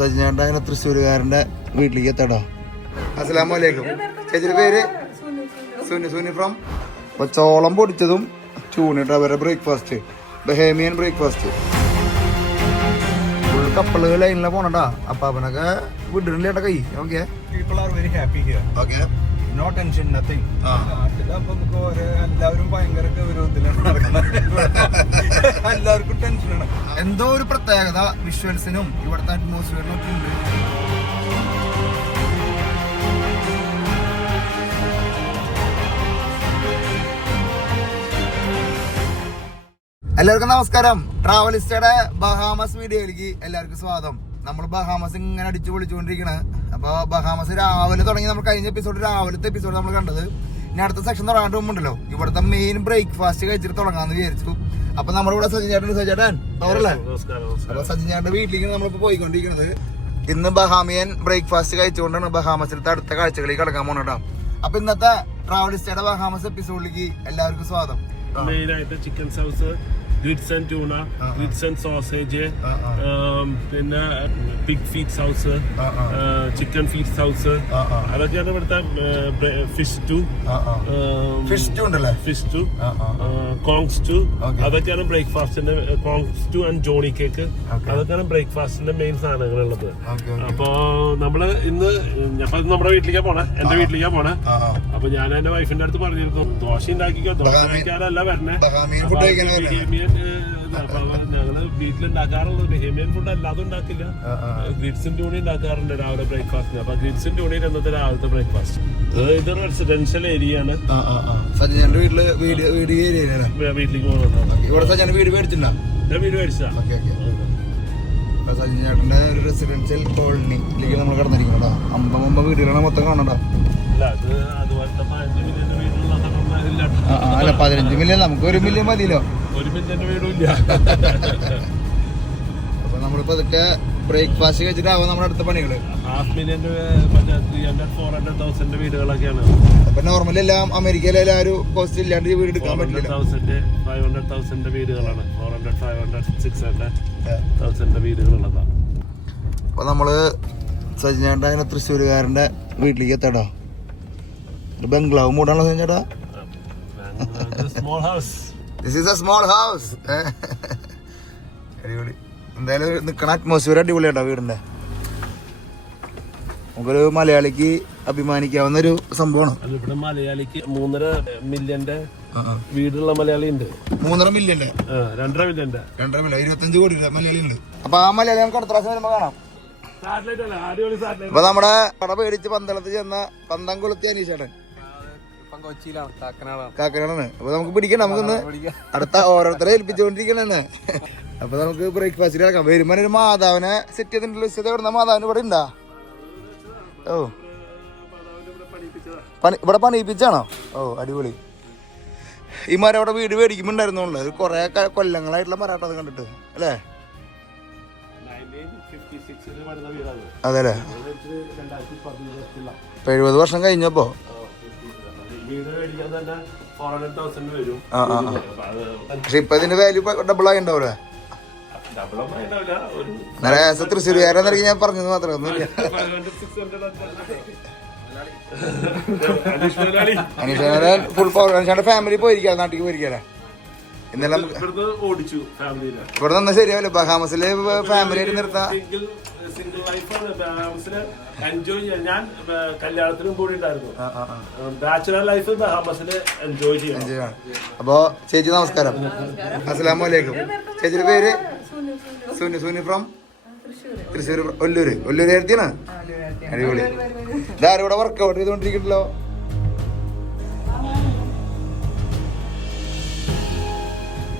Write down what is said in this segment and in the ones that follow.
സജിനേട്ടൻ അങ്ങനെ തൃശ്ശൂരുകാരൻ്റെ വീട്ടിലേക്ക് എത്തടാ. അസ്സലാമു അലൈക്കും. ചേച്ചിയുടെ പേര് സുനി ഫ്രം. അപ്പോൾ ചോളം പൊടിച്ചതും ചൂണിട്ട് അവരുടെ ബ്രേക്ക്ഫാസ്റ്റ്, ബഹേമിയൻ ബ്രേക്ക്ഫാസ്റ്റ്. ഫുൾ കപ്പല് ലൈനിലാണ് പോണട്ടാ. അപ്പൊ അവനൊക്കെ വിടുന്നില്ലേട്ടാ കൈ. Okay, people are very happy here. Okay, no tension, nothing. നാട്ടിലപ്പോ നമുക്ക് എല്ലാവരും ഭയങ്കര ഗൗരവത്തിലാണ് നടക്കുന്നത്. എല്ലാവർക്കും ടെൻഷനാണ്. എന്തോ ഒരു പ്രത്യേകത വിഷ്വൽസിനും ഇവിടുത്തെ അറ്റ്മോസ്ഫിയറിനും ഒക്കെ ഉണ്ട്. എല്ലാവർക്കും നമസ്കാരം. ട്രാവലിസ്റ്റയുടെ ബഹാമസ് വീഡിയോയിലേക്ക് എല്ലാവർക്കും സ്വാഗതം. നമ്മൾ ബഹാമസ് ഇങ്ങനെ അടിച്ചു പൊളിച്ചുകൊണ്ടിരിക്കണ്. അപ്പോൾ ബഹാമസ് രാവിലെ തുടങ്ങി. നമ്മൾ കഴിഞ്ഞ രാവിലത്തെ എപ്പിസോഡ് നമ്മൾ കണ്ടത്. ഇനി അടുത്ത സെക്ഷൻ തുടങ്ങാണ്ട് മുമ്പുണ്ടല്ലോ, ഇവിടുത്തെ മെയിൻ ബ്രേക്ക്ഫാസ്റ്റ് കഴിച്ചിട്ട് തുടങ്ങാമെന്ന് വിചാരിച്ചു. അപ്പൊ നമ്മളിവിടെ സജിൻ അവരല്ലേ. അപ്പൊ സജിൻ ചേട്ടൻ്റെ വീട്ടിലേക്ക് നമ്മളിപ്പോ പോയിക്കൊണ്ടിരിക്കുന്നത്. ഇന്ന് ബഹാമിയൻ ബ്രേക്ക്ഫാസ്റ്റ് കഴിച്ചുകൊണ്ടാണ് ബഹാമസിലത്തെ അടുത്ത കാഴ്ചകളിലേക്ക് കടക്കാൻ പോകണട്ടോ. അപ്പൊ ഇന്നത്തെ ട്രാവലിസ്റ്റയുടെ ബഹാമസ് എപ്പിസോഡിലേക്ക് എല്ലാവർക്കും സ്വാഗതം. മെയിനായിട്ട് chicken sauce, grits and tuna, grits and sausage, പിന്നെ pig feet sauce, chicken feet sauce, അതൊക്കെയാണ് ഇവിടുത്തെ ഫിഷ് ടു കോങ് സ്റ്റു. അതൊക്കെയാണ് ബ്രേക്ക്ഫാസ്റ്റിന്റെ conch stew and johnny cake. അതൊക്കെയാണ് ബ്രേക്ക്ഫാസ്റ്റിന്റെ മെയിൻ സാധനങ്ങളുള്ളത്. അപ്പൊ നമ്മള് ഇന്ന് നമ്മുടെ വീട്ടിലേക്കാ പോണേ, എന്റെ വീട്ടിലേക്കാ പോണേ. അപ്പൊ ഞാൻ എന്റെ വൈഫിന്റെ അടുത്ത് പറഞ്ഞിരുന്നു, ദോശ ഉണ്ടാക്കിക്കോ, ദോശ കഴിക്കാനല്ല വരണേ, ഞങ്ങള് വീട്ടിലുണ്ടാക്കാറുള്ളത് ബഹേമിയൻ ഫുഡ് അല്ലാതെ ഉണ്ടാക്കില്ല. ഗ്രിഡ്സും ട്യൂണി ഉണ്ടാക്കാറുണ്ട് രാവിലെ ബ്രേക്ക്ഫാസ്റ്റിന്. അപ്പൊ ഗ്രിഡ്സും ട്യൂണി ഇന്നത്തെ രാവിലത്തെ ബ്രേക്ക്ഫാസ്റ്റ്. ഇത് റെസിഡൻഷ്യൽ ഏരിയ ആണ്. വീട്ടിലേക്ക് പോകുന്നത് വീട് മേടിച്ചിട്ടുണ്ടോ? ഞാൻ വീട് മേടിച്ചാ. സജിനേട്ടന്റെ ഒരു റെസിഡൻഷ്യൽ കോളനിയിലേക്ക് നമ്മൾ കടന്നിരിക്കണോ. അമ്പ വീടുകളാണ് മൊത്തം കാണണ്ട. അല്ല, അത് അതുപോലത്തെ 15 മില്യന്റെ വീടുള്ള അല്ല, 15 മില്യൺ, നമുക്ക് 1 മില്യൺ മതിയല്ലോ. 1 മില്യന്റെ വീടും ഇല്ല. അപ്പൊ നമ്മളിപ്പോ അതൊക്കെ ബ്രേക്ക്ഫാസ്റ്റ് കഴിച്ചിട്ടാവും നമ്മുടെ അടുത്ത പണികള്. 500,000 400,000 വീടുകളൊക്കെയാണ്. അപ്പൊ നോർമലി എല്ലാം അമേരിക്കയിലെ ഒരു കോസ്റ്റ് ഇല്ലാണ്ട് വീട് എടുക്കാൻ പറ്റില്ല. 500,000 വീടുകളാണ്. 400, 500, 600,000 വീടുകളുള്ളതാണ്. അപ്പൊ നമ്മള് സജിനേട്ടൻ അങ്ങനെ തൃശ്ശൂരുകാരന്റെ വീട്ടിലേക്ക് എത്തടാ. ബംഗ്ലാവ് മൂടാണല്ലോ സജിനേട്ടാ. Small house. This is a small house. അടിപൊളി. എന്തായാലും നിൽക്കണ അറ്റ്മോസ്ഫിയർ അടിപൊളിയാട്ടോ വീടിന്റെ. നമുക്കൊരു മലയാളിക്ക് അഭിമാനിക്കാവുന്ന ഒരു സംഭവമാണ്. ഇവിടെ മലയാളിക്ക് 3.5 മില്യന്റെ വീടുള്ള മലയാളി ഉണ്ട്. 3.5 മില്യന്റെ 2.5 മില്യന്റെ 25 കോടി മലയാളികളുണ്ട്. അപ്പൊ ആ മലയാളി നമുക്ക് അടുത്ത പ്രാവശ്യം വരുമ്പോ കാണാം. അപ്പൊ നമ്മുടെ കട പേടിച്ച് പന്തളത്ത് ചെന്ന പന്തം കൊളുത്തി അനീഷേട്ടൻ കാക്കനാടാണ്. അപ്പൊ നമുക്ക് പിടിക്കണം. നമുക്കൊന്ന് അടുത്ത ഓരോരുത്തരെ ഏൽപ്പിച്ചുകൊണ്ടിരിക്കണേ. അപ്പൊ നമുക്ക് ബ്രേക്ക്ഫാസ്റ്റിൽ ഇറക്കാം. വരുമ്പോ ഒരു മാതാവിനെ സെറ്റ് ചെയ്തിട്ടുണ്ടല്ലോ. എവിടുന്ന മാതാവിന് ഇവിടെ ഉണ്ടാ? ഓ, ഇവിടെ പണിയിപ്പിച്ചാണോ? ഓ, അടിപൊളി. ഈ മരം അവിടെ വീട് മേടിക്കുമ്പോണ്ടായിരുന്നുള്ളു. ഇത് കൊറേ കൊല്ലങ്ങളായിട്ടുള്ള മരാട്ടം അത് കണ്ടിട്ട് അല്ലേ? അതെ അല്ലേ? 70 വർഷം കഴിഞ്ഞപ്പോ. പക്ഷെ ഇപ്പൊ ഇതിന്റെ വാല്യൂ ഡബിൾ ആയി ഉണ്ടാവൂലേ? തൃശ്ശൂരുകാരെന്നിറങ്ങി ഞാൻ പറഞ്ഞത് മാത്രമേ ഒന്നുമില്ല. Aneesh full power. അനീഷാന്റെ ഫാമിലി പോയിരിക്കാ, നാട്ടിലേക്ക് പോയിരിക്കാല്ലേ? ഇന്നെല്ലാം ഇവിടെ നിന്ന് ശരിയാവില്ല. ബഹാമസില് ഫാമിലി ആയിട്ട് നിർത്താം. സിംഗിൾ ലൈഫാണ് ബഹാമസില് എൻജോയ് ചെയ്യാൻ. ഞാൻ കല്യാണത്തിനും കൂടി ഉണ്ടായിരുന്നു. ബാച്ചുലർ ലൈഫ് ബഹാമസില് എൻജോയ് ചെയ്യാം. അപ്പൊ ചേച്ചി നമസ്കാരം. അസ്സലാമു അലൈക്കും. ചേച്ചിയുടെ പേര് സുനി ഫ്രം തൃശ്ശൂർ. ഒല്ലൂരാണ്. അടിപൊളി. ഇതാരും ഇവിടെ വർക്കൗട്ട് ചെയ്തോണ്ടിരിക്കണല്ലോ.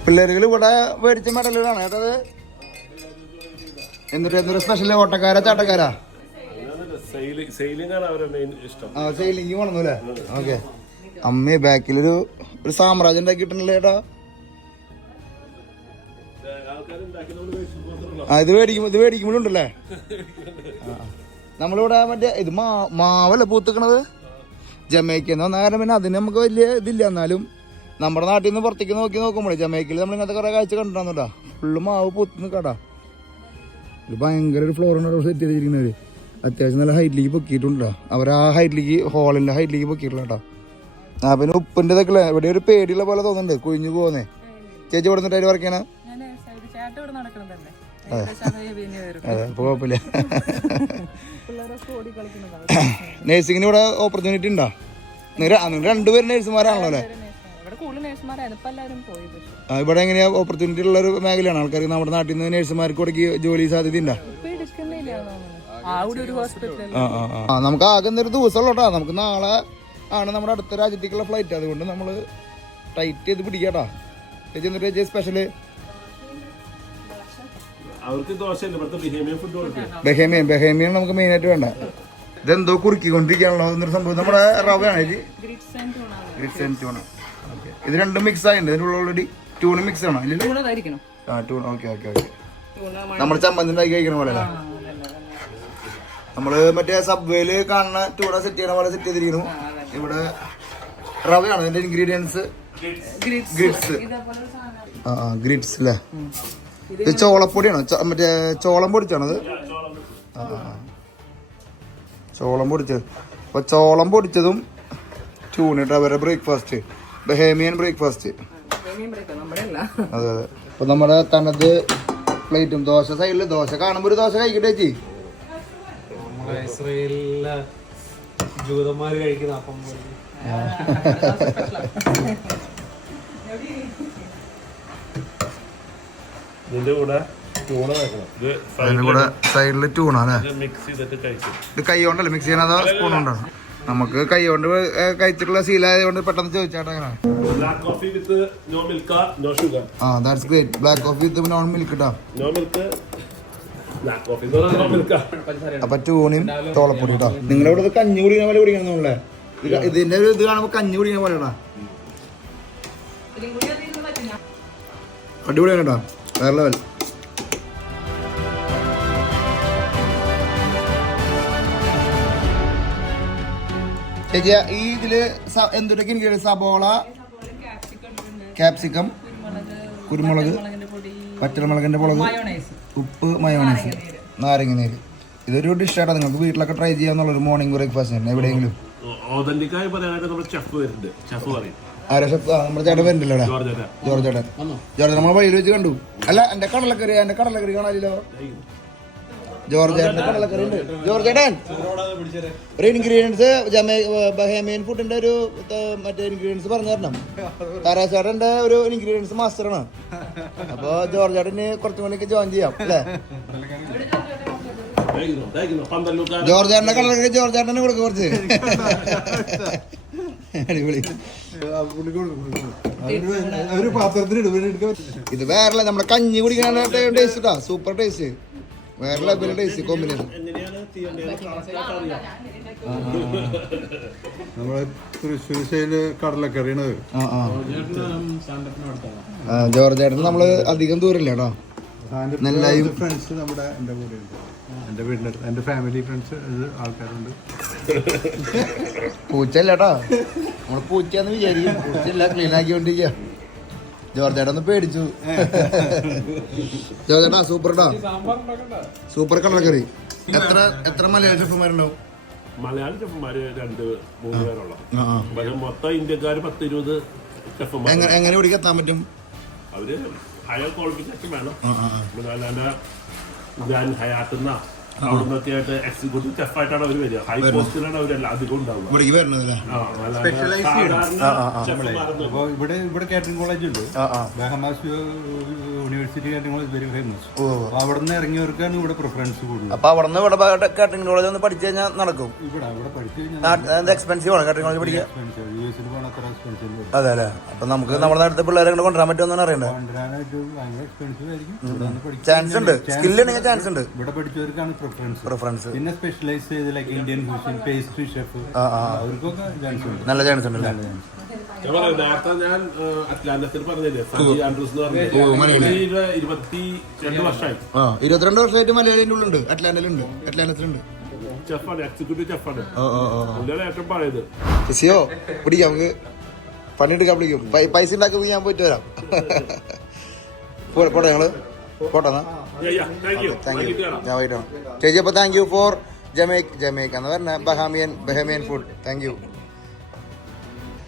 പിള്ളേരുകൾ ഇവിടെ മേടിച്ച മെഡലുകളാണ് കേട്ടത്. എന്നിട്ട് സ്പെഷ്യൽ ഓട്ടക്കാരാ ചാട്ടക്കാരാ? സെയിലിംഗ് വേണമെന്നു അല്ലേ? ഓക്കെ. അമ്മ ബാക്കിലൊരു സാമ്രാജ്യം ഉണ്ടാക്കിയിട്ടുണ്ടല്ലോ ചേട്ടാ. ഇത് മേടിക്കുമ്പോഴുണ്ടല്ലേ. നമ്മളിവിടെ മറ്റേ ഇത് മാവല്ലേ പൂത്തിക്കണത്? ജമൈക്കെന്ന് വന്ന കാരണം പിന്നെ അതിന് നമുക്ക് വലിയ ഇതില്ല. എന്നാലും നമ്മുടെ നാട്ടിൽ നിന്ന് പുറത്തേക്ക് നോക്കുമ്പോഴേ ജമൈക്കിൽ നമ്മൾ ഇങ്ങനത്തെ കുറെ കാഴ്ച കണ്ടിട്ടാ. ഫുള്ള് മാവ് പൂത്ത് നിൽക്കാട്ടാ. ഒരു ഭയങ്കര ഒരു ഫ്ലോറിന് സെറ്റ് ചെയ്തിരിക്കുന്നവര് അത്യാവശ്യം നല്ല ഹൈറ്റിലേക്ക് പൊക്കിയിട്ടുണ്ടോ. അവർ ആ ഹൈറ്റിലേക്ക് ഹോളിന്റെ ഹൈറ്റിലേക്ക് പൊക്കിയിട്ടില്ല കേട്ടോ. ആ പിന്നെ ഉപ്പിന്റെ ഇതൊക്കെ ഇവിടെ ഒരു പേടിയുള്ള പോലെ തോന്നുന്നുണ്ട്, കുഴിഞ്ഞു പോകുന്നേ. ചേച്ചി ഇവിടെ നിന്നിട്ട് വർക്ക് ചെയ്യണ? അതെ, അപ്പൊ കുഴപ്പമില്ല. നേഴ്സിംഗിന് ഇവിടെ ഓപ്പർച്യൂണിറ്റി ഉണ്ടോ? നിങ്ങൾ രണ്ടുപേരും നേഴ്സുമാരാണല്ലോ അല്ലേ? ഇവിടെ എങ്ങനെയാ ഓപ്പർച്യൂണിറ്റി ഉള്ള ഒരു മേഖലയാണ്? ആൾക്കാർക്ക് നമ്മുടെ നാട്ടിൽ നിന്ന് നേഴ്സുമാർക്ക് ഇവിടെ ജോലി സാധ്യത ഉണ്ടോ? നമുക്ക് ആകെ ഒരു ദിവസമുള്ള കേട്ടോ. നമുക്ക് നാളെ ആണ് നമ്മുടെ അടുത്ത രാജ്യത്തേക്കുള്ള ഫ്ലൈറ്റ്. അതുകൊണ്ട് നമ്മൾ ടൈറ്റ് ചെയ്ത് പിടിക്കാട്ടാ. എന്നിട്ട് സ്പെഷ്യല് ബഹേമിയാണ് നമുക്ക് മെയിൻ ആയിട്ട് വേണ്ട. ഇതെന്തോ കുറുക്കിക്കൊണ്ടിരിക്കാനുള്ള എന്നൊരു സംഭവം. നമ്മുടെ റവയാണ് ഗ്രിറ്റ്സ് ആൻഡ് ട്യൂണ. ഇത് രണ്ടും മിക്സ് ആയിട്ടുണ്ട്. ഇതിനുള്ള ഓൾറെഡി ട്യൂണ് മിക്സ് ആണോ? ആ ട്യൂൺ. Okay okay okay. നമ്മൾ ചമ്മന്തി ഉണ്ടാക്കി കഴിക്കണ പോലെ അല്ലേ? നമ്മള് മറ്റേ സബ്വേയില് കാണുന്ന ട്യൂണ സെറ്റ് ചെയ്യണ പോലെ സെറ്റ് ചെയ്തിരിക്കുന്നു. ഇവിടെ റവയാണ് ഇതിന്റെ ഇൻഗ്രീഡിയൻസ്. ഗ്രിറ്റ്സ്. ഗ്രിറ്റ്സ് അല്ലേ? ഇത് ചോളപ്പൊടിയാണോ? മറ്റേ ചോളം പൊടിച്ചാണത്? ചോളം പൊടിച്ചത്. അപ്പൊ ചോളം പൊടിച്ചതും ട്യൂണിട്ട് അവരുടെ ബ്രേക്ക്ഫാസ്റ്റ്, ബഹേമിയൻ ബ്രേക്ക്ഫാസ്റ്റ്. അതെ അതെ. അപ്പൊ നമ്മുടെ തനത് പ്ലേറ്റും ദോശ സൈഡില്. ദോശ കാണുമ്പോ ഒരു ദോശ കഴിക്കട്ടെ ചേച്ചി. ഇസ്രയേലിലെ ജൂതന്മാര് കഴിക്കുന്ന അപ്പം ഇതിന്റെ കൂടെ ട്യൂണ വെക്കണം. അതിന്റെ കൂടെ സൈഡില് ട്യൂണ അല്ലേ? മിക്സ് ചെയ്തിട്ട് കഴിക്കും. ഇത് കൈ കൊണ്ടല്ലേ മിക്സ് ചെയ്യണത്? അതോ സ്പൂൺ കൊണ്ടാണ്? നമുക്ക് കൈ കൊണ്ട് കഴിച്ചിട്ടുള്ള ശീലമായത് കൊണ്ട് പെട്ടെന്ന് ചോദിച്ചാട്ടെ. Black coffee with no milk no sugar. That's great. Black coffee with non milk കേട്ടോ. No milk black coffee no milk. അപ്പൊ ട്യൂണയും തോളപ്പൊടി കേട്ടോ. നിങ്ങളുടെ ഇവിടെ കഞ്ഞി കുടിക്കുന്ന പോലെ കുടിക്കണം നമ്മളെ. ഇതിന്റെ ഒരു ഇത് കാണുമ്പോ കഞ്ഞി കുടിക്കുന്ന പോലെയാണോ? അടിപൊളിയാണ് കേട്ടോ. വേറെ ലെവൽ. ചേച്ചിയ ഈ ഇതില് എന്തൊക്കെ ഇൻഗ്രീഡിയൻസ്? സബോള, ക്യാപ്സിക്കം, കുരുമുളക്, പച്ചമുളകിന്റെ മുളക്, ഉപ്പ്, മയോണൈസ്, നാരങ്ങ നീര്. ഇതൊരു ഡിഷാണ്. നിങ്ങൾക്ക് വീട്ടിലൊക്കെ ട്രൈ ചെയ്യാന്നുള്ളൊരു മോർണിംഗ് ബ്രേക്ക്ഫാസ്റ്റ് എവിടെയെങ്കിലും. ആരാ ഷെഫ്? നമ്മുടെ ചേട്ടൻ വരുന്നുണ്ടല്ലോ ഇവിടെ. ജോർജ് ചേട്ടൻ. ജോർജ് നമ്മളെ വഴിയിൽ വെച്ച് കണ്ടു. അല്ല എന്റെ കടലക്കറി കാണാനില്ലോ. ജോർജ് ചേട്ടന്റെ കടലക്കറി ഉണ്ട്. ജോർജ് ചേട്ടൻ ഒരു ഇൻഗ്രീഡിയൻസ് ബഹേമിയൻ ഫുഡിന്റെ ഒരു മറ്റേ ഇൻഗ്രീഡിയൻസ് പറഞ്ഞു തരണം. താരാസ് ചേട്ടന്റെ ഒരു ഇൻഗ്രീഡിയൻസ് മാസ്റ്ററാണ്. അപ്പൊ ജോർജ് ചേട്ടന് കുറച്ചും കൂടി ജോയിൻ ചെയ്യാം അല്ലേ? ജോർജ് ചേട്ടന്റെ കടലക്കറി ജോർജ് ചേട്ടനെ കൊടുക്കും കുറച്ച്. അടിപൊളി. ഇത് വേറെ നമ്മുടെ കഞ്ഞി കുടിക്കാൻ ടേസ്റ്റ് ഇട്ടാ. Super taste. വേറെ ലെവൽ ടേസ്റ്റ് കോമ്പിനേഷൻ. നമ്മളെ തൃശ്ശൂർ സ്റ്റൈല് കടലക്കറിയാണ്. ജോർജ് ചേട്ടൻ നമ്മള് അധികം ദൂരമില്ല കേട്ടോ. നെല്ലായും ഫ്രണ്ട്സ് നമ്മുടെ എൻ്റെ കൂടെ ഉണ്ട്. എൻ്റെ വീടിൻ്റെ അടുത്ത് എൻ്റെ ഫാമിലി ഫ്രണ്ട്സ് ആൾക്കാരുണ്ട്. പൂച്ചല്ല കേട്ടോ. നമ്മള് പൂച്ചയാന്ന് വിചാരിക്കും. പൂച്ചല്ല, ക്ലീൻ ആക്കിക്കൊണ്ടിരിക്കുക. ജോർജ് ചേട്ടൻ ഒന്ന് പേടിച്ചു. ജോർജ് ചേട്ടാ സൂപ്പർ ടാ. സൂപ്പർ കടലക്കറി. എത്ര മലയാളി ഷെഫുമാരുണ്ടാവും? മലയാളി ഷെഫുമാര് 2-3 പേരുള്ള. മൊത്തം ഇന്ത്യക്കാര് 10-20 ഷെഫുമാർ. എങ്ങനെ ഇവിടേക്ക് എത്താൻ പറ്റും? അവര് ഹയർ ക്വാളിഫിക്കേഷൻ വേണം. ഞാൻ ഹയാത്തുന്ന അവിടെ നിന്നൊക്കെ ആയിട്ട് എക്സിക്യൂട്ടീവ് ഷെഫായിട്ടാണ് അവർ വരിക. ഹൈ പോസ്റ്റിലാണ് അവരെല്ലാം അധികം ഉണ്ടാവുക. ഇവിടെ കാറ്ററിംഗ് കോളേജ് ഉണ്ട്. Bahamas university catering college very famous. അവിടെ നിന്ന് ഇറങ്ങിയവർക്കാണ് ഇവിടെ പ്രിഫറൻസ് കൂടുതൽ. അപ്പൊ അവിടെ നിന്ന് ഇവിടെ കാറ്ററിംഗ് കോളേജ് ഒന്ന് പഠിച്ചു കഴിഞ്ഞാൽ നടക്കും. ഇവിടെ പഠിച്ചു കഴിഞ്ഞാൽ എക്സ്പെൻസീവ് ആണ് കാറ്ററിംഗ് കോളേജ് പഠിക്കാൻ. യുഎസിൽ പോകണം അത്ര എക്സ്പെൻസീവ്. അതെ അല്ലേ? അപ്പൊ നമുക്ക് നമ്മുടെ അടുത്ത പിള്ളേരെ കൊണ്ടുവരാൻ പറ്റുമെന്നാണ് അറിയണ്ടത്. കൊണ്ടുവരാനായിട്ട് ഭയങ്കര എക്സ്പെൻസീവ് ആയിരിക്കും. ചാൻസ് ഉണ്ട്. സ്കില്ല് ഉണ്ടെങ്കിൽ ചാൻസ് ഉണ്ട്. ഇവിടെ പഠിച്ചവർക്കാണ് പ്രിഫറൻസ്. പിന്നെ സ്പെഷ്യലൈസ് ചെയ്ത് ലൈക്ക് ഇന്ത്യൻ ഫുഷൻ, പേസ്ട്രി ഷെഫ്, അവർക്കൊക്കെ ചാൻസ് ഉണ്ട്. നല്ല ചാൻസ് ഉണ്ട്. നേരത്തെ ഞാൻ അറ്റ്ലാന്റസിൽ പറഞ്ഞില്ലേ, സജി ആൻഡ്രൂസ് എന്ന് പറഞ്ഞിട്ട് 22 വർഷമായി. 22 വർഷമായിട്ട് മലയാളിന്റെ ഉള്ളുണ്ട്. അറ്റ്ലാന്റസിലുണ്ട്. ഷെഫാണ്, എക്സിക്യൂട്ടീവ് ഷെഫാണ്. ഏറ്റവും പഴയത്. ശശിയോ പിടിക്കാം, നമുക്ക് പണിയെടുക്കാൻ പിടിക്കും. പൈസ ഉണ്ടാക്കുമ്പോൾ ഞാൻ പോയിട്ട് വരാം. പോട്ടെ ഞങ്ങള് പോട്ടെന്നാ. Thank you. ഞാൻ വൈകിട്ടാണ് ചേച്ചി. അപ്പോൾ താങ്ക് യു ഫോർ ജമൈക്ക എന്ന് പറഞ്ഞ ബഹാമിയൻ ഫുഡ്. Thank you.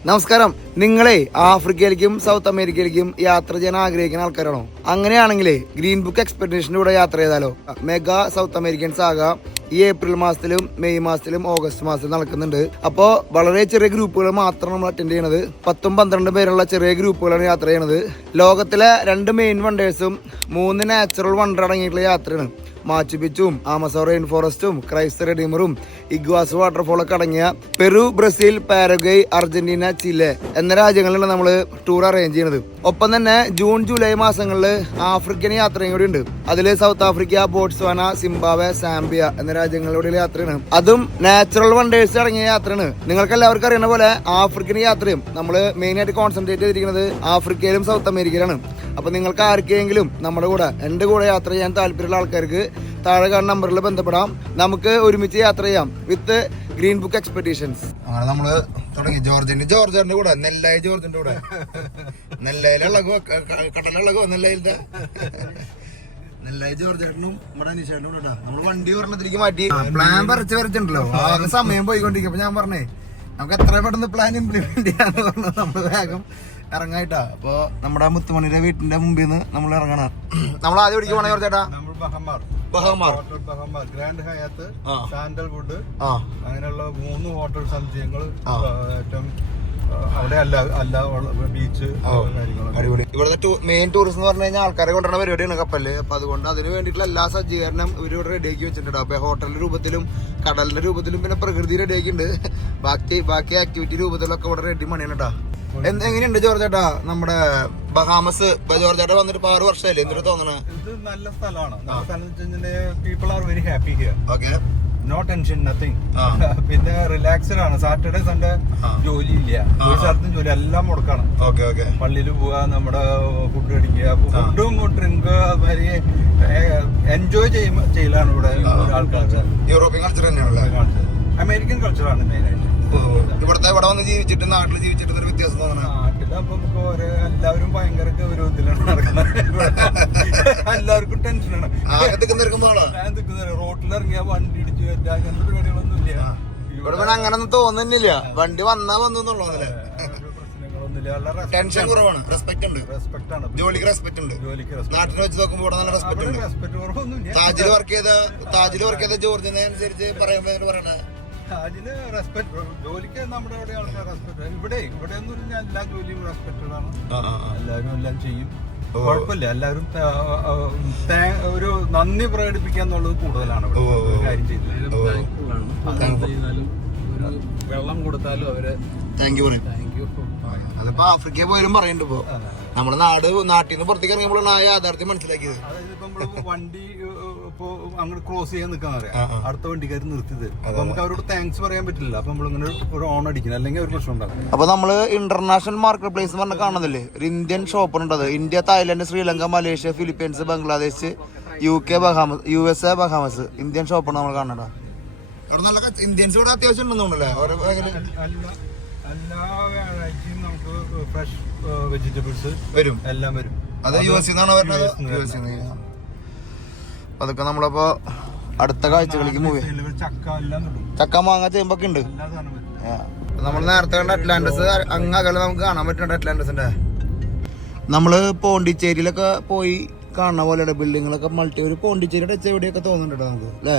നമസ്കാരം. നിങ്ങളെ ആഫ്രിക്കയിലേക്കും സൗത്ത് അമേരിക്കയിലേക്കും യാത്ര ചെയ്യാൻ ആഗ്രഹിക്കുന്ന ആൾക്കാരാണോ? അങ്ങനെയാണെങ്കിലേ ഗ്രീൻ ബുക്ക് എക്സ്പെഡിഷൻ്റെ കൂടെ യാത്ര ചെയ്താലോ? മെഗാ സൗത്ത് അമേരിക്കൻ സാഗ ഈ ഏപ്രിൽ മാസത്തിലും മെയ് മാസത്തിലും ഓഗസ്റ്റ് മാസത്തിലും നടക്കുന്നുണ്ട്. അപ്പോൾ വളരെ ചെറിയ ഗ്രൂപ്പുകൾ മാത്രം നമ്മൾ അറ്റൻഡ് ചെയ്യണത്. 10-12 പേരുള്ള ചെറിയ ഗ്രൂപ്പുകളാണ് യാത്ര ചെയ്യണത്. ലോകത്തിലെ 2 മെയിൻ വണ്ടേഴ്സും 3 നാച്ചുറൽ വണ്ടർ അടങ്ങിയിട്ടുള്ള യാത്രയാണ്. മാച്ചു പിച്ചും ആമസോൺ റെയിൻ ഫോറസ്റ്റും ക്രൈസ്റ്റ് റെഡീമറും ഇഗ്വാസ് വാട്ടർഫോളൊക്കെ അടങ്ങിയ പെറു, ബ്രസീൽ, പാരഗ്വേ, അർജന്റീന, ചിലെ എന്ന രാജ്യങ്ങളിലാണ് നമ്മൾ ടൂർ അറേഞ്ച് ചെയ്യുന്നത്. ഒപ്പം തന്നെ ജൂൺ ജൂലൈ മാസങ്ങളിൽ ആഫ്രിക്കൻ യാത്രയും കൂടി ഉണ്ട്. അതിൽ south Africa, Botswana, Zimbabwe, Zambia എന്ന രാജ്യങ്ങളിലൂടെയുള്ള യാത്രയാണ്. അതും നാച്ചുറൽ വണ്ടേഴ്സ് അടങ്ങിയ യാത്രയാണ്. നിങ്ങൾക്ക് എല്ലാവർക്കും അറിയുന്ന പോലെ ആഫ്രിക്കൻ യാത്രയും നമ്മൾ മെയിനായിട്ട് കോൺസെൻട്രേറ്റ് ചെയ്തിരിക്കുന്നത് ആഫ്രിക്കയിലും സൗത്ത് അമേരിക്കയിലാണ്. അപ്പോൾ നിങ്ങൾക്ക് ആർക്കെങ്കിലും നമ്മുടെ കൂടെ എൻ്റെ കൂടെ യാത്ര ചെയ്യാൻ താല്പര്യമുള്ള ആൾക്കാർക്ക് താഴെ കാണുന്ന നമ്പറിൽ ബന്ധപ്പെടാം. നമുക്ക് ഒരുമിച്ച് യാത്ര ചെയ്യാം വിത്ത് ഗ്രീൻ ബുക്ക് എക്സ്പെഡിഷൻസ്. അങ്ങനെ നമ്മള് തുടങ്ങി. ജോർജിന്റെ കൂടെ നെല്ലായി ജോർജിന്റെ കൂടെ നെല്ലയിലുള്ളകോ കടലുള്ളകോ നെല്ലയിലത്തെ നെല്ലായി ജോർജേട്ടനും നമ്മുടെ നിശേട്ടനും കൂടെ നമ്മൾ വണ്ടി ഒരെണ്ണത്തിലേക്ക് മാറ്റി. പ്ലാൻ വരച്ചിട്ടുണ്ടല്ലോ, ആകെ സമയം പോയിക്കൊണ്ടിരിക്കും. അപ്പൊ ഞാൻ പറഞ്ഞേ നമുക്ക് എത്ര പെട്ടെന്ന് പ്ലാൻ ഇംപ്ലിമെന്റ് ചെയ്യാന്ന് പറഞ്ഞത് നമ്മൾ വേഗം ഇറങ്ങായിട്ടാ. അപ്പൊ നമ്മുടെ മുത്തുമണിയുടെ വീട്ടിന്റെ മുമ്പിൽ നിന്ന് നമ്മൾ ഇറങ്ങണം. നമ്മൾ ആദ്യം പിടിക്ക് പോണേ ചേട്ടാ? ഗ്രാൻഡ് ഹയാത്ത്, സാൻഡൽവുഡ്, അങ്ങനെയുള്ള 3 ഹോട്ടൽ സമുച്ചയങ്ങൾ. ഏറ്റവും അവിടെ ബീച്ച് അടിപൊളി. ഇവിടുത്തെ മെയിൻ ടൂറിസം എന്ന് പറഞ്ഞു കഴിഞ്ഞാൽ ആൾക്കാരെ കൊണ്ടുവരുന്ന പരിപാടിയാണ് കപ്പല്. അപ്പൊ അതുകൊണ്ട് അതിന് വേണ്ടിയിട്ടുള്ള എല്ലാ സജ്ജീകരണം ഇവരിവിടെ റെഡിയാക്കി വെച്ചിട്ടുണ്ട്. അപ്പൊ ഹോട്ടലിന്റെ രൂപത്തിലും കടലിന്റെ രൂപത്തിലും പിന്നെ പ്രകൃതി റെഡിയാക്കിയിട്ടുണ്ട്. ബാക്കി ആക്ടിവിറ്റി രൂപത്തിലൊക്കെ ഇവിടെ റെഡി മണിയാണ് കേട്ടോ. എങ്ങനെയുണ്ട് ജോർജേട്ടാ നമ്മുടെ ബഹാമസ്? ജോർജേട്ടാ വന്നിട്ട് 6 വർഷമായില്ലേ? എന്തൊരു തോന്നണേ? ഇത് നല്ല സ്ഥലമാണ്. People are very happy here. Okay, no tension, nothing. പിന്നെ റിലാക്സ്ഡ് ആണ്. സാറ്റർഡേ സൺഡേ ജോലി ഇല്ല, ഒരു സ്ഥലത്തും ജോലി, എല്ലാം മുടക്കാണ്. പള്ളിയിൽ പോവുക, നമ്മുടെ ഫുഡ് അടിക്കുക, ഫുഡും ഡ്രിങ്ക് അതുമാതിരി എൻജോയ് ചെയ്യലാണ് ഇവിടെ ആൾക്കാർ. യൂറോപ്യൻ കൾച്ചർ തന്നെയാണല്ലോ. അമേരിക്കൻ കൾച്ചറാണ് മെയിനായിട്ട്. ഇവിടെ വന്ന് ജീവിച്ചിട്ട് നാട്ടിൽ ജീവിച്ചിട്ട് ഒരു വ്യത്യാസം തോന്നണം. നാട്ടിലപ്പോ നമുക്ക് എല്ലാവരും ഭയങ്കര ഗൗരവത്തിലാണ് നടക്കുന്നത്. എല്ലാവർക്കും ടെൻഷനാണ്. റോട്ടിലിറങ്ങിയ വണ്ടി ഇടിച്ചു അങ്ങനത്തെ പരിപാടികളൊന്നും ഇല്ല ഇവിടെ. അങ്ങനൊന്നും തോന്നുന്നില്ല. വണ്ടി വന്നാ വന്നുള്ളൂ. ടെൻഷൻ കുറവാണ്. റെസ്പെക്ട് ഉണ്ട്. ജോലിക്ക് റെസ്പെക്ട് ഉണ്ട്. നാട്ടിൽ വെച്ച് നോക്കുമ്പോൾ ഇവിടെ നല്ല റെസ്പെക്ട് ഉണ്ട്. താജിൽ വർക്ക് ചെയ്ത ജോർജിനെ അനുസരിച്ച് പറയുമ്പോ പറയണേ അതിന് റെസ്പെക്ട്. ജോലിക്ക് നമ്മുടെ ഇവിടെ ആൾക്കാർ റെസ്പെക്ട്. ഇവിടെ ഒന്നും എല്ലാ ജോലിയും റെസ്പെക്റ്റഡ് ആണ്. എല്ലാവരും എല്ലാം ചെയ്യും, കുഴപ്പമില്ല. എല്ലാവരും ഒരു നന്ദി പ്രകടിപ്പിക്കാന്നുള്ളത് കൂടുതലാണ് ഇവിടെ കാര്യം ചെയ്യുന്നത്. വെള്ളം കൊടുത്താലും അവര് താങ്ക് യു പറയും. അതിപ്പോ ആഫ്രിക്കയിൽ പോയാലും പറയുന്നുണ്ട്. ഇപ്പൊ നമ്മുടെ നാട്ടിൽ നിന്ന് പുറത്തേക്ക് ഇറങ്ങിയപ്പോഴാണ് ആ യാഥാർത്ഥ്യം മനസ്സിലാക്കിയത്. അതായത് ഇപ്പൊ നമ്മള് വണ്ടി ഇപ്പൊ അങ്ങോട്ട് ക്രോസ് ചെയ്യാൻ നിൽക്കാൻ പറയാം, അടുത്ത വണ്ടിക്കാർ നിർത്തി തരും. അപ്പൊ നമുക്ക് അവരോട് താങ്ക്സ് പറയാൻ പറ്റില്ല. അപ്പൊ നമ്മളിങ്ങനെ ഒരു ഓൺ അടിക്കണം, അല്ലെങ്കിൽ ഒരു പ്രശ്നം ഉണ്ടാകും. അപ്പൊ നമ്മള് ഇന്റർനാഷണൽ മാർക്കറ്റ് പ്ലേസ് പറഞ്ഞ കാണുന്നില്ലേ, ഒരു ഇന്ത്യൻ ഷോപ്പ് ഉണ്ട്. India, Thailand, Sri Lanka, Malaysia, Philippines, Bangladesh, UK, Bahamas, USA, Bahamas Indian ഷോപ്പാണ് നമ്മൾ കാണണ്ട. നല്ല ഇന്ത്യൻസ് ഇവിടെ അത്യാവശ്യം ഉണ്ടെന്ന് തോന്നുന്നല്ലേ? എല്ലാ വ്യാഴാഴ്ചയും നമുക്ക് ഫ്രഷ് വെജിറ്റബിൾസ് വരും, എല്ലാം വരും. അത് US നിന്നാണ് വരുന്നത്. അതൊക്കെ നമ്മളപ്പോ അടുത്ത കാഴ്ചകളിലേക്ക് മൂവ് ചെയ്യാം. ചക്ക, മാങ്ങ, ചേമ്പൊക്കെ ഉണ്ട്. നമ്മൾ നേരത്തെ കണ്ട അറ്റ്ലാന്റിസ് അങ്ങകലെ നമുക്ക് കാണാൻ പറ്റുന്നുണ്ട്. അറ്റ്ലാന്റിസിന്റെ നമ്മള് പോണ്ടിച്ചേരിയിലൊക്കെ പോയി കാണുന്ന പോലെയുള്ള ബിൽഡിങ്ങുകളൊക്കെ ഒരു പോണ്ടിച്ചേരിയുടെ എവിടെയൊക്കെ തോന്നുന്നുണ്ട് നമുക്ക് അല്ലേ?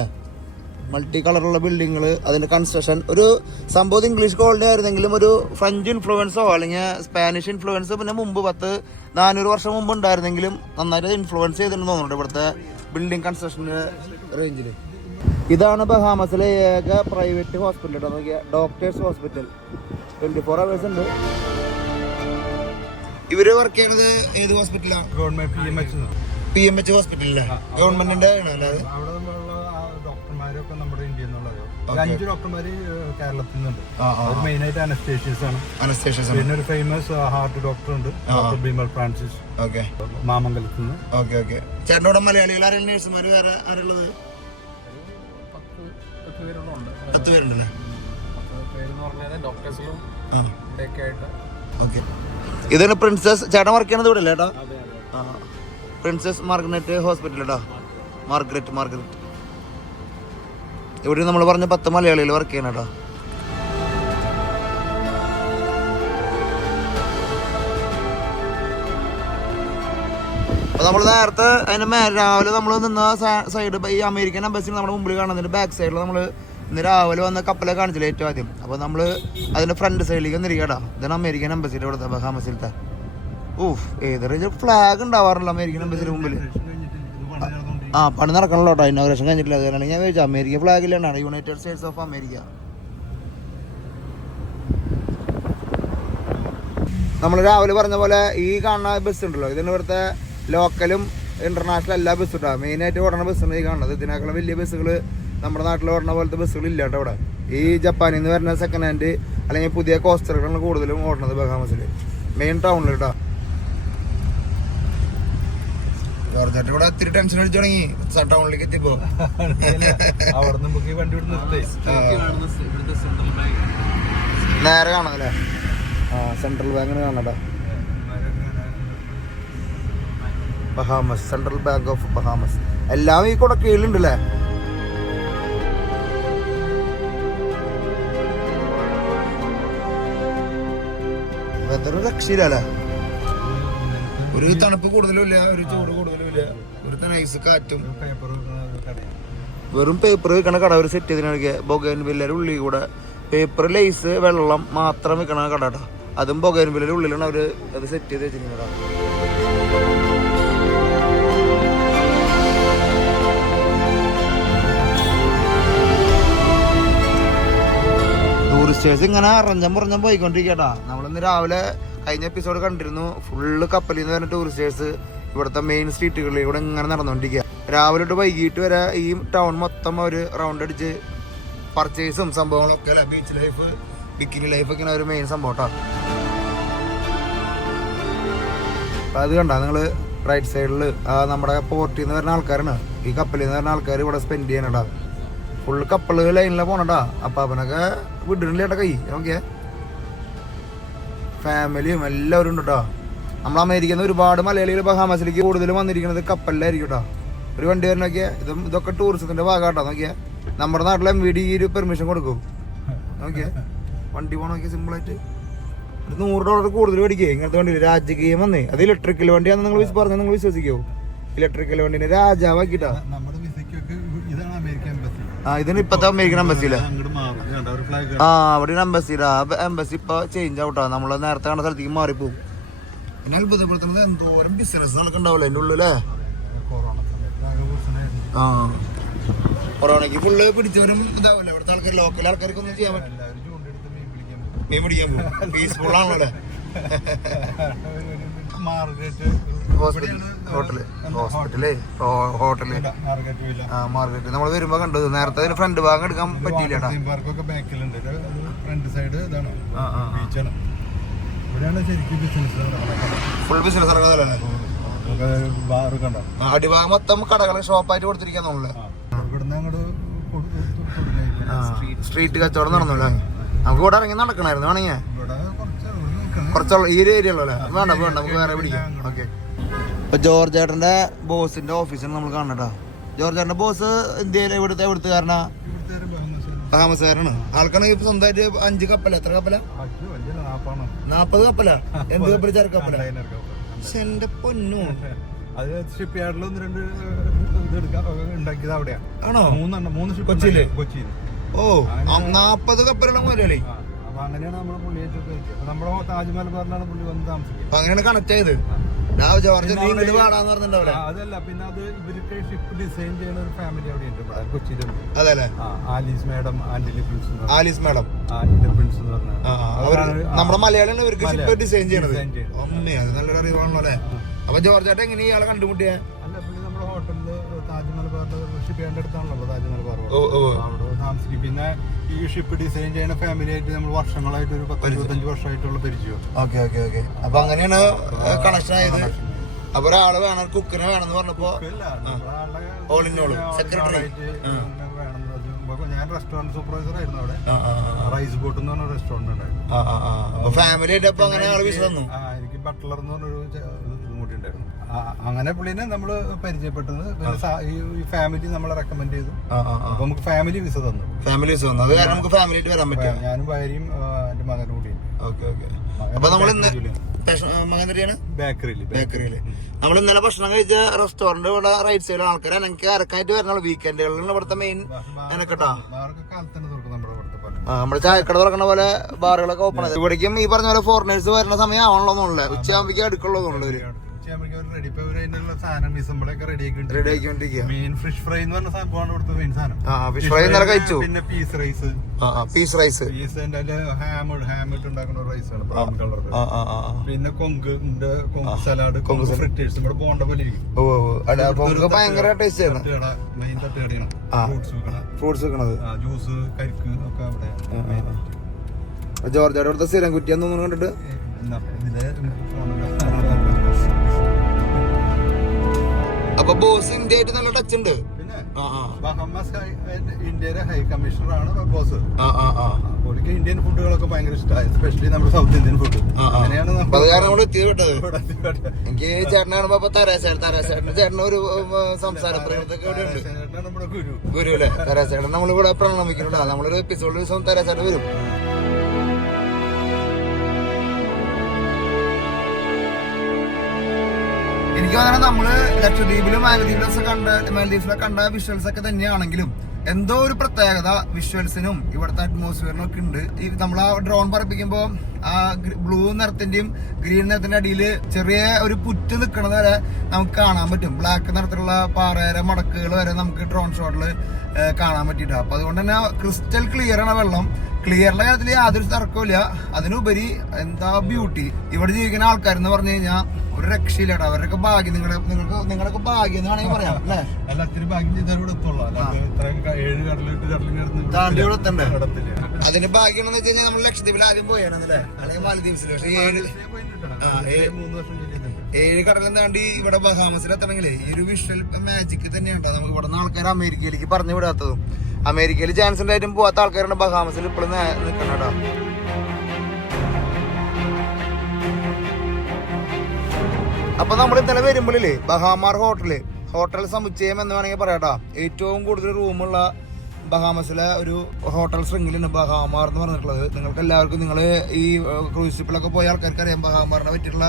മൾട്ടി കളറുള്ള ബിൽഡിങ്ങുകൾ, അതിന്റെ കൺസ്ട്രക്ഷൻ. ഒരു സംഭവം ഇംഗ്ലീഷ് കോളനി ആയിരുന്നെങ്കിലും ഒരു ഫ്രഞ്ച് ഇൻഫ്ലുവൻസോ അല്ലെങ്കിൽ സ്പാനിഷ് ഇൻഫ്ലുവൻസോ പിന്നെ മുമ്പ് 400 വർഷം മുമ്പ് ഉണ്ടായിരുന്നെങ്കിലും നന്നായിട്ട് ഇൻഫ്ലുവൻസ് ചെയ്തിട്ടുണ്ടെന്ന് തോന്നുന്നുണ്ട് ഇവിടുത്തെ ബിൽഡിംഗ് കൺസ്ട്രക്ഷൻ്റെ റേഞ്ചിൽ. ഇതാണ് ബഹാമസിലെ ഏക പ്രൈവറ്റ് ഹോസ്പിറ്റൽ കേട്ടോ. നോക്കിയാൽ ഡോക്ടേഴ്സ് ഹോസ്പിറ്റൽ 24 hours ഉണ്ട്. ഇവര് വർക്ക് ചെയ്യുന്നത് ഏത് ഹോസ്പിറ്റലാണ്? PMH ഹോസ്പിറ്റലിലെ ഗവൺമെന്റിന്റെ ഡോക്ടർമാരൊക്കെ നമ്മുടെ ഇന്ത്യയിൽ നിന്നുള്ളത് 5 ഡോക്ടർമാര് കേരളത്തിൽ നിന്നുണ്ട്. അവർ മെയിനായിട്ട് അനസ്തേഷ്യസ് ആണ്. പിന്നെ ഒരു ഫേമസ് ഹാർട്ട് ഡോക്ടർ ഉണ്ട്, ഡോക്ടർ ബിമൽ ഫ്രാൻസിസ്, മാമംഗലത്ത് നിന്ന്. ചേട്ടനോടെ മലയാളികൾ ആരെങ്കിലും നേഴ്സുമാര് വേറെ ആരുള്ളത്? 10 പേരുണ്ടല്ലേ? ഇതാണ് പ്രിൻസസ്. ചേട്ടൻ വർക്ക് ചെയ്യണത് ഇവിടെ അല്ലേ ചേട്ടാ? പ്രിൻസസ് മാർഗനറ്റ് ഹോസ്പിറ്റൽ കേട്ടോ. മാർഗരറ്റ്. ഇവിടെ നമ്മൾ പറഞ്ഞ 10 മലയാളികൾ വർക്ക് ചെയ്യണം കേട്ടോ. അപ്പോൾ നമ്മൾ നേരത്തെ അതിൻ്റെ രാവിലെ നമ്മൾ നിന്ന സൈഡ് ഈ അമേരിക്കൻ എംബസി നമ്മുടെ മുമ്പിൽ കാണുന്നതിൻ്റെ ബാക്ക് സൈഡിൽ നമ്മൾ ഇന്ന് രാവിലെ വന്ന കപ്പലെ കാണിച്ചില്ല ഏറ്റവും ആദ്യം. അപ്പോൾ നമ്മൾ അതിൻ്റെ ഫ്രണ്ട് സൈഡിലേക്ക് വന്നിരിക്കട്ടാ. ഇതാണ് അമേരിക്കൻ എംബസിയുടെ ഇവിടുത്തെ ബഹാമസിലത്തെ. ഏതൊരു ഫ്ലാഗ് ഉണ്ടാവാറില്ല അമേരിക്കൻ എംബസിയുടെ മുമ്പിൽ. പണി നടക്കണല്ലോ കേട്ടോ, ഇന്നോഗ്രേഷൻ കഴിഞ്ഞിട്ടില്ല. അതുകൊണ്ടാണ് ഞാൻ ചോദിച്ചത് അമേരിക്കൻ ഫ്ലാഗിലാണ് യുണൈറ്റഡ് സ്റ്റേറ്റ്സ് ഓഫ് അമേരിക്ക. നമ്മൾ രാവിലെ പറഞ്ഞ പോലെ ഈ കാണുന്ന ബസ് ഉണ്ടല്ലോ, ഇതിന് ഇവിടുത്തെ ലോക്കലും ഇന്റർനാഷണൽ എല്ലാ ബസ്സും ഉണ്ടാവും. മെയിനായിട്ട് ഓടുന്ന ബസ്സാണ് ഈ കാണുന്നത്. ഇതിനേക്കാളും വലിയ ബസ്സുകൾ നമ്മുടെ നാട്ടിൽ ഓടുന്ന പോലത്തെ ബസ്സുകൾ ഇല്ല കേട്ടോ ഇവിടെ. ഈ ജപ്പാനിൽ നിന്ന് വരുന്ന സെക്കൻഡ് ഹാൻഡ് അല്ലെങ്കിൽ പുതിയ കോസ്റ്ററുകളാണ് കൂടുതലും ഓടുന്നത് ബഹാമസിൽ, മെയിൻ ടൗണിൽ കേട്ടോ. ജോർജായിട്ട് ഇവിടെ ഒത്തിരി ടെൻഷൻ അടിച്ചു തുടങ്ങി ടൗണിലേക്ക് എത്തിയപ്പോ. നേരെ കാണാം അല്ലേ? സെൻട്രൽ ബാങ്കിന് കാണാട്ടോ. Bahamas, central bank of Bahamas. എല്ലാം ഈ കൂടെ കീഴിലുണ്ടല്ലേ? വെതർ രക്ഷയില്ലല്ലേ? ഒരു തണുപ്പ് കൂടുതലും ഇല്ല, ഒരു ചൂട് കൂടുതലും ഇല്ല, ഒരു നൈസ് കാറ്റും. വെറും പേപ്പർ വിൽക്കണ കട ഒരു സെറ്റ് ചെയ്തിട്ട് ബൊഗൈൻവില്ലയുടെ ഉള്ളിൽ കൂടെ പേപ്പർ, ലേസ്, വെള്ളം മാത്രം വിൽക്കണ കട കേട്ടോ. അതും ബൊഗൈൻവില്ലയുടെ ഉള്ളിലാണ് അവര് അത് സെറ്റ് ചെയ്ത് വെച്ചിരിക്കുന്നത്. ടൂറിസ്റ്റേഴ്സ് ഇങ്ങനെ അറിഞ്ഞം പോയിക്കൊണ്ടിരിക്കട്ടാ. നമ്മളിന്ന് രാവിലെ കഴിഞ്ഞ എപ്പിസോഡ് കണ്ടിരുന്നു, ഫുള്ള് കപ്പലിൽ നിന്ന് വരുന്ന ടൂറിസ്റ്റേഴ്സ് ഇവിടുത്തെ മെയിൻ സ്ട്രീറ്റുകളിലൂടെ ഇങ്ങനെ നടന്നുകൊണ്ടിരിക്കുക. രാവിലെ തൊട്ട് വൈകിട്ട് വരെ ഈ ടൗൺ മൊത്തം അവർ റൗണ്ട് അടിച്ച് പർച്ചേസും സംഭവങ്ങളൊക്കെ അല്ല. ബീച്ച് ലൈഫ്, ബിക്കിനി ലൈഫ് ഒക്കെയാണ് ഒരു മെയിൻ സംഭവം കേട്ടോ. അപ്പം അത് കണ്ട നിങ്ങൾ റൈറ്റ് സൈഡിൽ നമ്മുടെ പോർട്ടിൽ നിന്ന് വരുന്ന ആൾക്കാരാണ്, ഈ കപ്പലിൽ നിന്ന് വരുന്ന ആൾക്കാർ ഇവിടെ സ്പെൻഡ് ചെയ്യാനടാ. ഫുള്ള് കപ്പല് ലൈനിലാണ് പോണട്ടാ. അപ്പം അവനൊക്കെ വിടണില്ലേട്ടാ കൈ നോക്കിയേ. ഫാമിലിയും എല്ലാവരും ഉണ്ട് കേട്ടോ. നമ്മൾ അമേരിക്കയിൽ നിന്ന് ഒരുപാട് മലയാളികൾ ബഹാമസിലേക്ക് കൂടുതലും വന്നിരിക്കുന്നത് കപ്പലിലായിരിക്കും കേട്ടോ. ഒരു വണ്ടി വരെ നോക്കിയാൽ ഇതൊക്കെ ടൂറിസത്തിന്റെ ഭാഗമാട്ടോ. നോക്കിയാൽ നമ്മുടെ നാട്ടിൽ MVD ഈ ഒരു പെർമിഷൻ കൊടുക്കും. നോക്കിയാൽ വണ്ടി പോകണം നോക്കിയാൽ സിമ്പിളായിട്ട് ഒരു $100 കൂടുതൽ മേടിക്കുക. ഇങ്ങനത്തെ വണ്ടി രാജകീയം വന്നേ. അത് ഇലക്ട്രിക്കൽ വണ്ടിയാണെന്ന് നിങ്ങൾ പറഞ്ഞാൽ നിങ്ങൾ വിശ്വസിക്കുമോ? ഇലക്ട്രിക്കൽ വണ്ടിനെ രാജാവാക്കിട്ടാ. ഇതിന് ഇപ്പത്തെ അമേരിക്കൻ എംബസിയിലെ അവിടെ എംബസിയിലാ. എംബസി ഇപ്പൊ ചേഞ്ച് ആവട്ടോ. നമ്മള് നേരത്തെ കണ്ട സ്ഥലത്തേക്ക് മാറിപ്പോവും. പിന്നെ അത്ഭുതപ്പെടുത്തുന്നത് എന്തോരം ബിസിനസ്സുകളൊക്കെ ഉണ്ടാവില്ല അതിൻ്റെ ഉള്ളിലേ. കൊറോണയ്ക്ക് ഫുള്ള് പിടിച്ചവരും ഇതാവില്ല. ഇവിടുത്തെ ആൾക്കാർ, ലോക്കൽ ആൾക്കാർക്ക് ഒന്നും ചെയ്യാൻ പറ്റില്ല. മീൻ പിടിക്കാൻ പോകും. പീസ്ഫുൾ ആണല്ലോ. മാർക്കറ്റ് നമ്മൾ വരുമ്പോ കണ്ടു. നേരത്തെ അതിന് ഫ്രണ്ട് ഭാഗം എടുക്കാൻ പറ്റിയില്ല. ഫുൾ ബിസിനസ് നടക്കുന്നതല്ലേ? അടിഭാഗം മൊത്തം കടകൾ ഷോപ്പായിട്ട് കൊടുത്തിരിക്കാൻ തോന്നുന്നു. സ്ട്രീറ്റ് കച്ചവടം നടന്നല്ലേ? നമുക്ക് ഇവിടെ ഇറങ്ങി നടക്കണായിരുന്നു വേണമെങ്കിൽ. കുറച്ചുള്ള ഈ ഒരു ഏരിയ ഉള്ളല്ലേ? വേണ്ട നമുക്ക് വേറെ പിടിക്കാം. ഓക്കെ. ഇപ്പൊ ജോർജ് ചേട്ടന്റെ ബോസിന്റെ ഓഫീസാണ് നമ്മൾ കാണട്ടോ. ജോർജ് ചേട്ടന്റെ ബോസ് ഇന്ത്യയിലെ എവിടുത്തെ കാരണ ബഹാമസുകാരാണ്. ആൾക്കാണെങ്കിൽ ഇപ്പൊ സ്വന്തമായിട്ട് 5 കപ്പല. എത്ര കപ്പല? 40 കപ്പല. എന്ത് കപ്പല? ചരക്ക് കപ്പല. എന്റെ പൊന്നു. അത് ഷിപ്പ് യാർഡിൽ 1-2 ഉണ്ടാക്കിയത് അവിടെയാ. ആണോ? 3 കൊച്ചിയില്. ഓ, 40 കപ്പലുള്ള മുതലാളി. അങ്ങനെയാണ് നമ്മുടെ പുള്ളിയായിട്ട് നമ്മുടെ താജ്മഹൽ പറഞ്ഞാണ് പുള്ളി വന്ന് താമസിക്കുന്നത്. അങ്ങനെയാണ് കണക്ട് ചെയ്ത്. അതല്ല, പിന്നെ അത് ഇവർക്ക് ഷിപ്പ് ഡിസൈൻ ചെയ്യുന്ന ഒരു ഫാമിലി അവിടെ ഉണ്ട് കൊച്ചിയിലുണ്ട്. അതല്ലേ? ആലീസ് മാഡം, ആന്റലി പ്രിൻസ് എന്ന് പറഞ്ഞാൽ നമ്മുടെ മലയാളിയാണ് ഇവർക്ക് ഷിപ്പ് ഡിസൈൻ ചെയ്യണത്. അമ്മേ, അത് നല്ലൊരു അറിവാണല്ലോ അല്ലേ? അപ്പൊ ജോർജ് ചേട്ടൻ എങ്ങനെ ഇയാളെ കണ്ടുമുട്ടിയ? അല്ല, പുള്ളി നമ്മുടെ ഹോട്ടലില് താജ്മഹൽ ഷിപ്പ് ചെയ്യേണ്ട അടുത്താണല്ലോ താജ്മഹൽ അവിടെ താമസിക്കും. പിന്നെ ഈ ഷിപ്പ് ഡിസൈൻ ചെയ്യുന്ന ഫാമിലി ആയിട്ട് നമ്മൾ വർഷങ്ങളായിട്ട് ഒരു 10-25 വർഷമായിട്ടുള്ള പരിചയം. ഓക്കെ. അപ്പൊ അങ്ങനെയാണ് കണക്ഷൻ ആയത്. അപ്പൊ ഒരാള് വേണം, കുക്കിനെ വേണമെന്ന് പറഞ്ഞപ്പോ സെക്രട്ടറി. ഞാൻ റെസ്റ്റോറന്റ് സൂപ്പർവൈസർ ആയിരുന്നു അവിടെ. റൈസ് ബോട്ട് എന്ന് പറഞ്ഞ റെസ്റ്റോറന്റ് ഉണ്ടായിരുന്നു. ഫാമിലി ആയിട്ട് അപ്പൊ അങ്ങനെ ആള് വിശ്വസിച്ചു. എനിക്ക് ബട്ട്ലർ എന്ന് പറഞ്ഞൊരു വൈഫും കൂടി ഉണ്ടായിരുന്നു. അങ്ങനെ പുള്ളിനെ നമ്മള് പരിചയപ്പെട്ടത്. ഈ ഫാമിലി നമ്മളെ റെക്കമെൻഡ് ചെയ്തു. അപ്പൊ നമുക്ക് ഫാമിലി വിസ തന്നു. ഫാമിലി വിസ തന്നു. അത് കാരണം നമുക്ക് ഫാമിലി ആയിട്ട് വരാൻ പറ്റും. ഞാനും ഭാര്യയും എന്റെ മകനും കൂടി. അപ്പൊ നമ്മൾ ബേക്കറിയില് നമ്മൾ ഇന്നലെ ഭക്ഷണം കഴിച്ച റെസ്റ്റോറന്റ് ഇവിടെ റൈറ്റ് സൈഡിൽ ആൾക്കാർ എനിക്ക് അരക്കായിട്ട് വരണുള്ളൂ. വീക്കെൻഡുകളിൽ ഇവിടുത്തെ മെയിൻ എനക്കെട്ടാ നമ്മുടെ ചായക്കട തുറക്കണ പോലെ ബാറുകളൊക്കെ ഓപ്പൺ ആയത്. ഇവിടേക്കും ഈ പറഞ്ഞ പോലെ ഫോറിനേഴ്സ് വരുന്ന സമയം ആവണല്ലോന്നുള്ളു. ഉച്ചയാകുമ്പോഴേക്കും അടുക്കുള്ളതുള്ളൂ. ഫിഷ് ഫ്രൈ എന്ന് പറഞ്ഞ സംഭവമാണ് ഇവിടുത്തെ മെയിൻ സാധനം. ഫിഷ് ഫ്രൈ ഇന്നലെ കഴിച്ചു. പിന്നെ പീസ് റൈസ് ഉണ്ടാക്കുന്ന റൈസാണ് ബ്രൗൺ കളർ. പിന്നെ കൊങ്ക് സലാഡ്, കൊങ്ക് ഫ്രിറ്റേഴ്സ് ഇവിടെ പോണ്ട പോലെ ഇരിക്കും. ഭയങ്കര ടേസ്റ്റ് ആണ്. മെയിൻ തട്ടുകടയാണ്. ഫ്രൂട്ട്സ് വെക്കണത്, ജ്യൂസ്, കരിക്ക് ഒക്കെ അവിടെ. ജോർജയുടെ അടുത്ത സ്ഥിരം കുറ്റിയാന്ന് കണ്ടിട്ട് അപ്പൊ ബോസ് ഇന്ത്യ ആയിട്ട് നല്ല ടച്ച് ഉണ്ട്. ഇന്ത്യയിലെ ഹൈ കമ്മീഷണർ ആണ് ബോസ്. പുള്ളിക്ക് ഇന്ത്യൻ ഫുഡുകളൊക്കെ ഭയങ്കര ഇഷ്ടമായി, എസ്പെഷ്യലി നമ്മുടെ സൗത്ത് ഇന്ത്യൻ ഫുഡ്. അങ്ങനെയാണ് എനിക്ക് ചേട്ടനെ കാണുമ്പോ ചേട്ടന് ഒരു സംസാര പ്രകൃതൊക്കെ നമ്മുടെ ഗുരു അല്ലേ തരാച്ചേട്ടൻ. നമ്മളിവിടെ പ്രണമിക്കുന്നുണ്ട്. നമ്മളൊരു എപ്പിസോഡിൽ ദിവസം തരാച്ചേട്ടൻ വരും. എനിക്ക് തോന്നുന്നത് നമ്മള് ലക്ഷദ്വീപിലും മാലദ്വീപ്സിലൊക്കെ കണ്ട വിഷ്വൽസ് ഒക്കെ തന്നെയാണെങ്കിലും എന്തോ ഒരു പ്രത്യേകത വിഷ്വൽസിനും ഇവിടുത്തെ അറ്റ്മോസ്ഫിയറിനും ഒക്കെ ഉണ്ട്. ഈ നമ്മൾ ആ ഡ്രോൺ പറപ്പിക്കുമ്പോ ആ ബ്ലൂ നിറത്തിന്റെയും ഗ്രീൻ നിറത്തിന്റെ അടിയിൽ ചെറിയ ഒരു പുറ്റ് നിൽക്കുന്നത് വരെ നമുക്ക് കാണാൻ പറ്റും. ബ്ലാക്ക് നിറത്തിലുള്ള പാറയുടെ മടക്കുകൾ വരെ നമുക്ക് ഡ്രോൺ ഷോട്ടിൽ കാണാൻ പറ്റിയിട്ടാണ്. അപ്പൊ അതുകൊണ്ട് തന്നെ ക്രിസ്റ്റൽ ക്ലിയർ ആണ് വെള്ളം. ക്ലിയറിന്റെ കാര്യത്തിൽ യാതൊരു തർക്കമില്ല. അതിനുപരി എന്താ ബ്യൂട്ടി. ഇവിടെ ജീവിക്കുന്ന ആൾക്കാരെന്ന് പറഞ്ഞു കഴിഞ്ഞാൽ ഒരു രക്ഷയില്ലാട്ടോ. അവരുടെയൊക്കെ ഭാഗ്യം, നിങ്ങളൊക്കെ ഭാഗ്യം എന്ന് വേണമെങ്കിൽ പറയാം അല്ലേ. താണ്ടി ഇവിടെ എത്തണ്ടേ. അതിന് ഭാഗ്യം എന്ന് വെച്ച് കഴിഞ്ഞാൽ നമ്മൾ ലക്ഷദ്വീപിൽ ആദ്യം പോയാണ് അല്ലെങ്കിൽ മാലദ്വീപ്സിൽ. പക്ഷേ 7 കടലും താണ്ടി ഇവിടെ ബഹാമസിൽ എത്തണമെങ്കിലേ ഈ ഒരു വിഷ്വൽ മാജിക് തന്നെയാണ് നമുക്ക് ഇവിടെ നിന്ന് ആൾക്കാർ അമേരിക്കയിലേക്ക് പറഞ്ഞു വിടാത്തതും. അമേരിക്കയിൽ ചാൻസ് ഉണ്ടായിട്ടും പോവാത്ത ആൾക്കാരാണ് ബഹാമസിൽ ഇപ്പോഴും നിൽക്കണം കേട്ടോ. അപ്പൊ നമ്മൾ ഇന്നലെ വരുമ്പോഴേ ബഹാമാർ ഹോട്ടൽ സമുച്ചയം എന്ന് വേണമെങ്കിൽ പറയാട്ടോ. ഏറ്റവും കൂടുതൽ റൂമുള്ള ബഹാമസിലെ ഒരു ഹോട്ടൽ ശൃംഖലയാണ് ബഹാമാർ എന്ന് പറഞ്ഞിട്ടുള്ളത്. നിങ്ങൾക്ക് എല്ലാവർക്കും, നിങ്ങൾ ഈ ക്രൂസ് ഷിപ്പിലൊക്കെ പോയ ആൾക്കാർക്ക് അറിയാം ബഹാമാറിനെ പറ്റിയുള്ള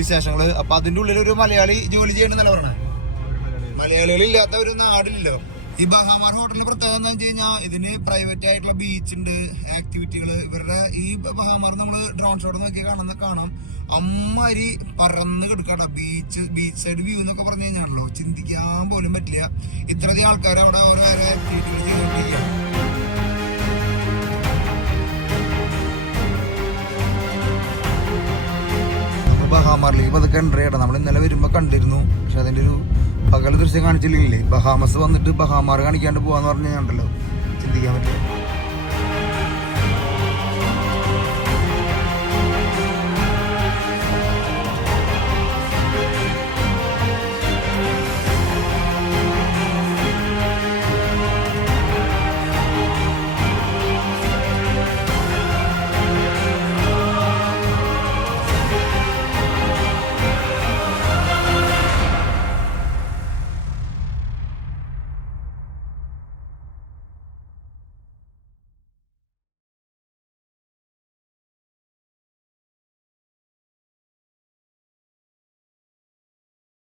വിശേഷങ്ങള്. അപ്പൊ അതിന്റെ ഉള്ളിൽ ഒരു മലയാളി ജോലി ചെയ്യണമെന്നല്ല പറഞ്ഞത്. മലയാളികൾ ഇല്ലാത്ത ഒരു നാടില്ലല്ലോ. ഈ ബഹാമാർ ഹോട്ടലിന്റെ പ്രത്യേകത എന്താണെന്ന് വെച്ച് കഴിഞ്ഞാൽ ഇതിന് പ്രൈവറ്റ് ആയിട്ടുള്ള ബീച്ച് ഉണ്ട്, ആക്ടിവിറ്റികൾ. ഇവരുടെ ഈ ബഹാമാർ നമ്മൾ ഡ്രോൺ ഷോട്ട് നോക്കി കാണാം. അമ്മാരി പറന്ന് കിടക്കാട്ടോ. ബീച്ച് സൈഡ് വ്യൂ എന്നൊക്കെ പറഞ്ഞു കഴിഞ്ഞാണല്ലോ ചിന്തിക്കാൻ പോലും പറ്റില്ല. ഇത്രയധികം ആൾക്കാർ അവിടെ ഓരോ ആക്ടിവിറ്റികൾ ചെയ്തുകൊണ്ടിരിക്കുകയാണ്. ബഹാമാറിലേക്ക് അതൊക്കെ എൻട്രി ചെയ്യണം. നമ്മൾ ഇന്നലെ വരുമ്പോ കണ്ടിരുന്നു, പക്ഷെ അതിന്റെ ഒരു പകൽ ദൃശ്യം കാണിച്ചില്ലേ. ബഹാമസ് വന്നിട്ട് ബഹാമാർ കാണിക്കാണ്ട് പോവാന്ന് പറഞ്ഞു കഴിഞ്ഞാണ്ടല്ലോ ചിന്തിക്കാൻ പറ്റില്ല.